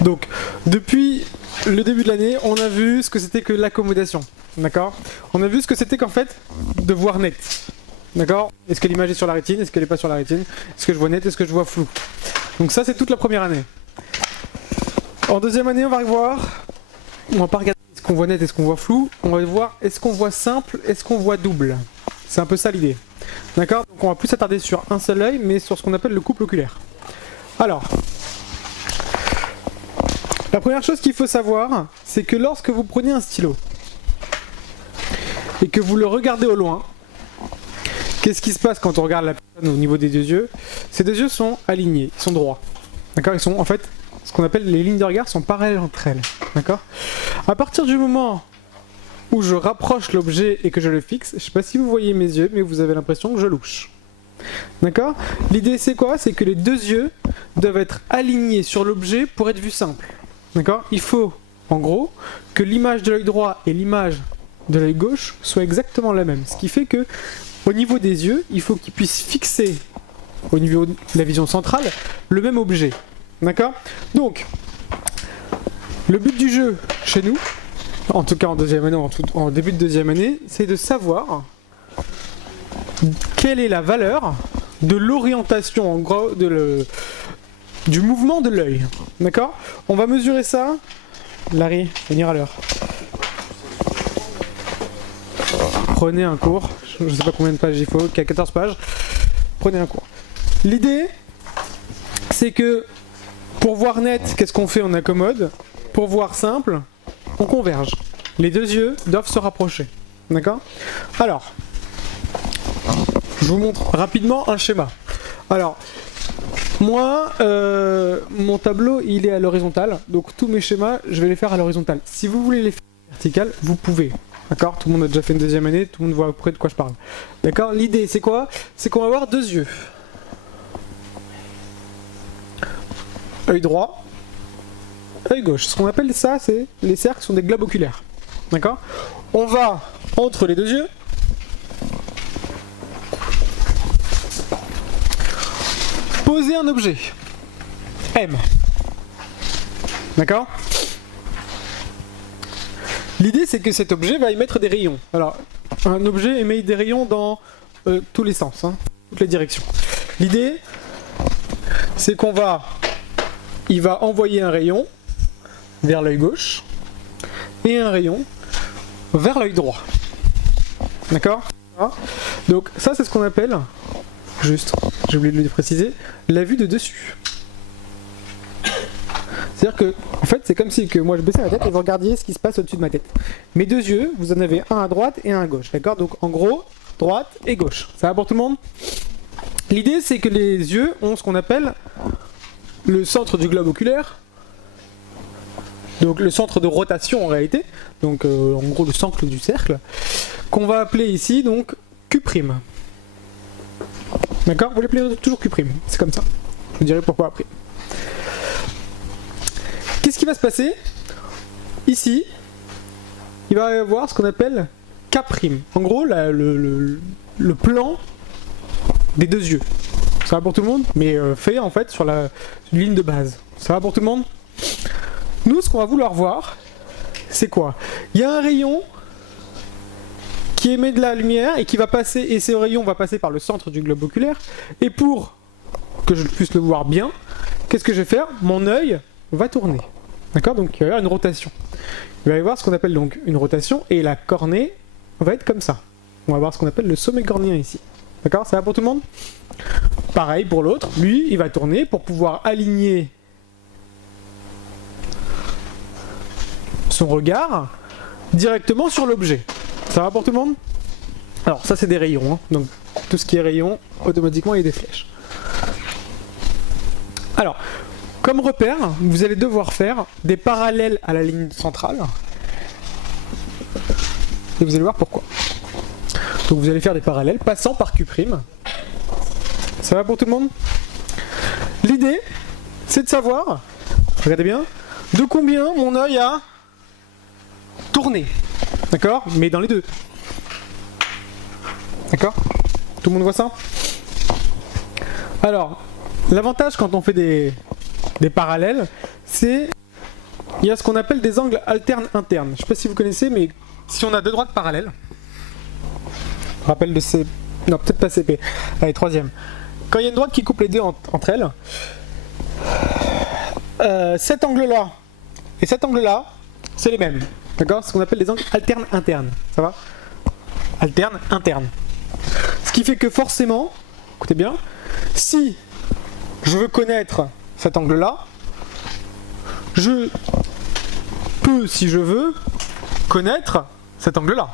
Donc, depuis le début de l'année, on a vu ce que c'était que l'accommodation. D'accord? On a vu ce que c'était qu'en fait de voir net. D'accord? Est-ce que l'image est sur la rétine? Est-ce qu'elle n'est pas sur la rétine? Est-ce que je vois net? Est-ce que je vois flou? Donc ça, c'est toute la première année. En deuxième année, on va voir... On va pas regarder est-ce qu'on voit net, est-ce qu'on voit flou. On va voir est-ce qu'on voit simple, est-ce qu'on voit double. C'est un peu ça l'idée. D'accord? Donc on va plus s'attarder sur un seul œil, mais sur ce qu'on appelle le couple oculaire. Alors... La première chose qu'il faut savoir, c'est que lorsque vous prenez un stylo et que vous le regardez au loin, qu'est-ce qui se passe quand on regarde la personne au niveau des deux yeux? Ces deux yeux sont alignés, ils sont droits. D'accord? Ils sont en fait, ce qu'on appelle les lignes de regard sont parallèles entre elles. D'accord? À partir du moment où je rapproche l'objet et que je le fixe, je ne sais pas si vous voyez mes yeux, mais vous avez l'impression que je louche. D'accord? L'idée c'est quoi? C'est que les deux yeux doivent être alignés sur l'objet pour être vus simples. D'accord? Il faut, en gros, que l'image de l'œil droit et l'image de l'œil gauche soient exactement la même. Ce qui fait que, au niveau des yeux, il faut qu'ils puissent fixer, au niveau de la vision centrale, le même objet. D'accord? Donc, le but du jeu, chez nous, en tout cas en deuxième année, en début de deuxième année, c'est de savoir quelle est la valeur de l'orientation, en gros, du mouvement de l'œil. D'accord? On va mesurer ça. Larry, venir à l'heure. Prenez un cours. Je ne sais pas combien de pages il faut, qu'il y a 14 pages. Prenez un cours. L'idée, c'est que pour voir net, qu'est-ce qu'on fait? On accommode. Pour voir simple, on converge. Les deux yeux doivent se rapprocher. D'accord? Alors, je vous montre rapidement un schéma. Alors, moi, mon tableau, il est à l'horizontale, donc tous mes schémas, je vais les faire à l'horizontale. Si vous voulez les faire à la verticale, vous pouvez. D'accord? Tout le monde a déjà fait une deuxième année, tout le monde voit à peu près de quoi je parle. D'accord? L'idée, c'est quoi? C'est qu'on va avoir deux yeux. Œil droit, œil gauche. Ce qu'on appelle ça, c'est les cercles sont des globes oculaires. D'accord? On va, entre les deux yeux, poser un objet. M. D'accord? L'idée, c'est que cet objet va émettre des rayons. Alors, un objet émet des rayons dans tous les sens, hein, toutes les directions. L'idée, c'est il va envoyer un rayon vers l'œil gauche et un rayon vers l'œil droit. D'accord? Donc, ça, c'est ce qu'on appelle, juste, j'ai oublié de le préciser, la vue de dessus. C'est-à-dire que, en fait, c'est comme si que moi je baissais la tête et vous regardiez ce qui se passe au-dessus de ma tête. Mes deux yeux, vous en avez un à droite et un à gauche, d'accord? Donc en gros, droite et gauche. Ça va pour tout le monde? L'idée, c'est que les yeux ont ce qu'on appelle le centre du globe oculaire, donc le centre de rotation en réalité, donc en gros le centre du cercle, qu'on va appeler ici donc Q'. D'accord? Vous l'appelez toujours Q', c'est comme ça. Je vous dirai pourquoi après. Qu'est-ce qui va se passer? Ici, il va y avoir ce qu'on appelle K'. En gros, le plan des deux yeux. Ça va pour tout le monde? Mais fait en fait sur la ligne de base. Ça va pour tout le monde? Nous, ce qu'on va vouloir voir, c'est quoi? Il y a un rayon qui émet de la lumière et qui va passer, et ce rayon va passer par le centre du globe oculaire. Et pour que je puisse le voir bien, qu'est-ce que je vais faire? Mon œil va tourner. D'accord? Donc il va y avoir une rotation. Il va y avoir ce qu'on appelle donc une rotation et la cornée va être comme ça. On va voir ce qu'on appelle le sommet cornéen ici. D'accord? Ça va pour tout le monde? Pareil pour l'autre. Lui, il va tourner pour pouvoir aligner son regard directement sur l'objet. Ça va pour tout le monde? Alors ça c'est des rayons. Hein. Donc tout ce qui est rayon, automatiquement il y a des flèches. Alors, comme repère, vous allez devoir faire des parallèles à la ligne centrale. Et vous allez voir pourquoi. Donc vous allez faire des parallèles passant par Q'. Ça va pour tout le monde? L'idée, c'est de savoir, regardez bien, de combien mon œil a tourné. D'accord? Mais dans les deux. D'accord? Tout le monde voit ça? Alors, l'avantage quand on fait des parallèles, c'est il y a ce qu'on appelle des angles alternes internes. Je sais pas si vous connaissez, mais si on a deux droites parallèles, rappel de C... Non, peut-être pas CP. Allez, troisième. Quand il y a une droite qui coupe les deux entre elles, cet angle-là et cet angle-là, c'est les mêmes. D'accord? Ce qu'on appelle des angles alternes internes. Ça va? Alternes internes. Ce qui fait que forcément, écoutez bien, si je veux connaître cet angle-là, je peux, si je veux, connaître cet angle-là.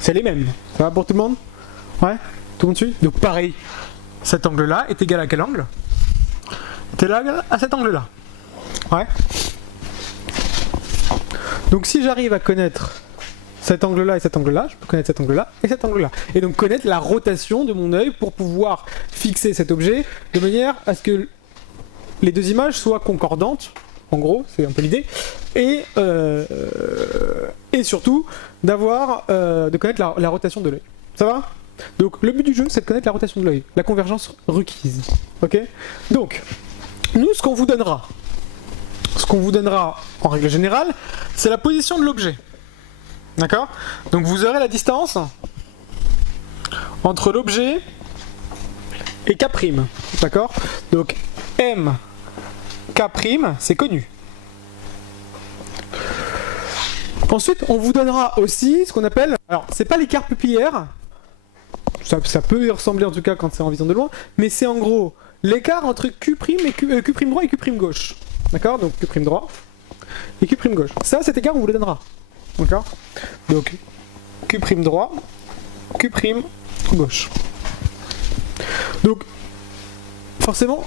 C'est les mêmes. Ça va pour tout le monde? Ouais? Tout le monde suit? Donc pareil, cet angle-là est égal à quel angle? Est égal à cet angle-là. Ouais? Donc si j'arrive à connaître cet angle-là et cet angle-là, je peux connaître cet angle-là et cet angle-là. Et donc connaître la rotation de mon œil pour pouvoir fixer cet objet de manière à ce que les deux images soient concordantes. En gros, c'est un peu l'idée. Et surtout, de connaître la rotation de l'œil. Ça va? Donc le but du jeu, c'est de connaître la rotation de l'œil. La convergence requise. Ok? Donc, nous, ce qu'on vous donnera en règle générale, c'est la position de l'objet. D'accord? Donc vous aurez la distance entre l'objet et K'. D'accord? Donc M K', c'est connu. Ensuite, on vous donnera aussi ce qu'on appelle... Alors, c'est pas l'écart pupillaire. Ça peut y ressembler en tout cas quand c'est en vision de loin. Mais c'est en gros l'écart entre Q' et Q' droit et Q' gauche. D'accord? Donc Q' droit et Q' gauche. Ça, cet écart, on vous le donnera. D'accord? Donc, Q' droit, Q' gauche. Donc, forcément,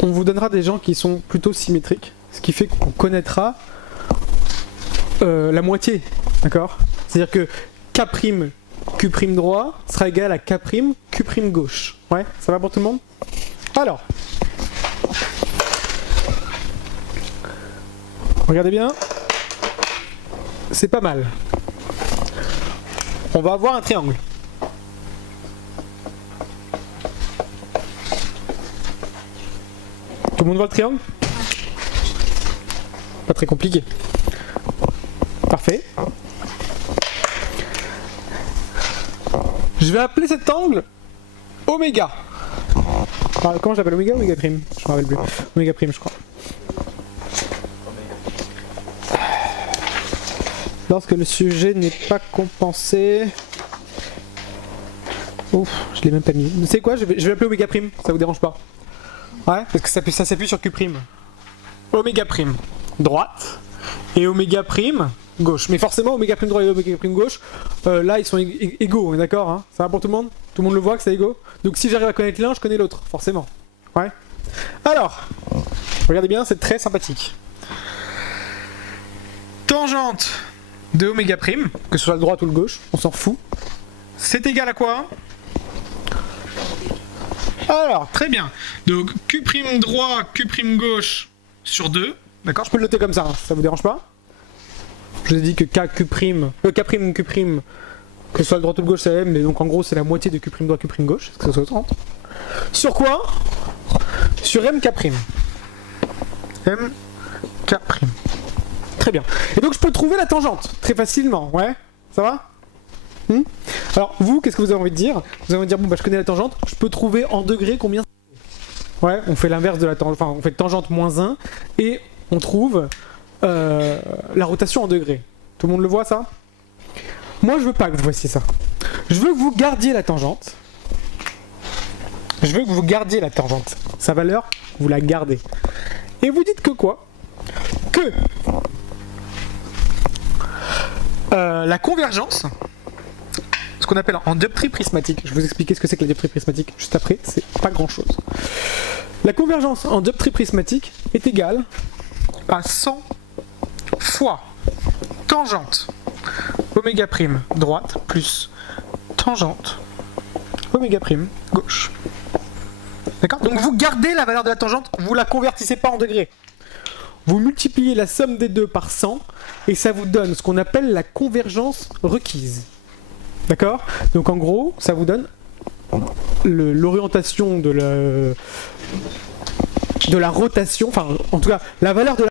on vous donnera des gens qui sont plutôt symétriques, ce qui fait qu'on connaîtra la moitié. D'accord? C'est-à-dire que K', Q' droit sera égal à K', Q' gauche. Ouais? Ça va pour tout le monde? Alors, regardez bien. C'est pas mal. On va avoir un triangle. Tout le monde voit le triangle? Pas très compliqué. Parfait. Je vais appeler cet angle oméga. Alors, comment j'appelle oméga ou oméga prime? Je me rappelle plus. Oméga prime, je crois. Lorsque le sujet n'est pas compensé... Ouf, je l'ai même pas mis. Vous savez quoi? Je vais l'appeler oméga prime, ça vous dérange pas? Ouais, parce que ça s'appuie sur Q'. Oméga prime droite et oméga prime gauche. Mais forcément, oméga prime droite et oméga prime gauche, là ils sont égaux, on est d'accord hein? Ça va pour tout le monde? Tout le monde le voit que c'est égaux? Donc si j'arrive à connaître l'un, je connais l'autre, forcément. Ouais. Alors, regardez bien, c'est très sympathique. Tangente de oméga prime, que ce soit le droite ou le gauche, on s'en fout. C'est égal à quoi? Alors, très bien. Donc, Q' droit, Q' gauche sur 2. D'accord? Je peux le noter comme ça, hein, ça vous dérange pas? Je vous ai dit que K', Q', Q', que ce soit le droit ou le gauche, c'est la même, mais donc en gros, c'est la moitié de Q' droit, Q' gauche, est-ce que ça soit 30? Sur quoi? Sur MK'. MK'. Très bien. Et donc, je peux trouver la tangente, très facilement, ouais? Ça va? Alors, vous, qu'est-ce que vous avez envie de dire? Vous avez envie de dire, bon, bah, je connais la tangente, je peux trouver en degrés combien? Ouais, on fait l'inverse de la tangente, enfin, on fait tangente moins 1, et on trouve la rotation en degrés. Tout le monde le voit, ça? Moi, je veux pas que vous voissiez ça. Je veux que vous gardiez la tangente. Je veux que vous gardiez la tangente. Sa valeur, vous la gardez. Et vous dites que quoi? Que la convergence, ce qu'on appelle en dioptrie prismatique, je vais vous expliquer ce que c'est que la dioptrie prismatique juste après, c'est pas grand chose. La convergence en dioptrie prismatique est égale à 100 fois tangente oméga prime droite plus tangente oméga prime gauche. D'accord? Donc vous gardez la valeur de la tangente, vous la convertissez pas en degrés. Vous multipliez la somme des deux par 100 et ça vous donne ce qu'on appelle la convergence requise. D'accord? Donc en gros, ça vous donne l'orientation de la rotation, enfin en tout cas la valeur de la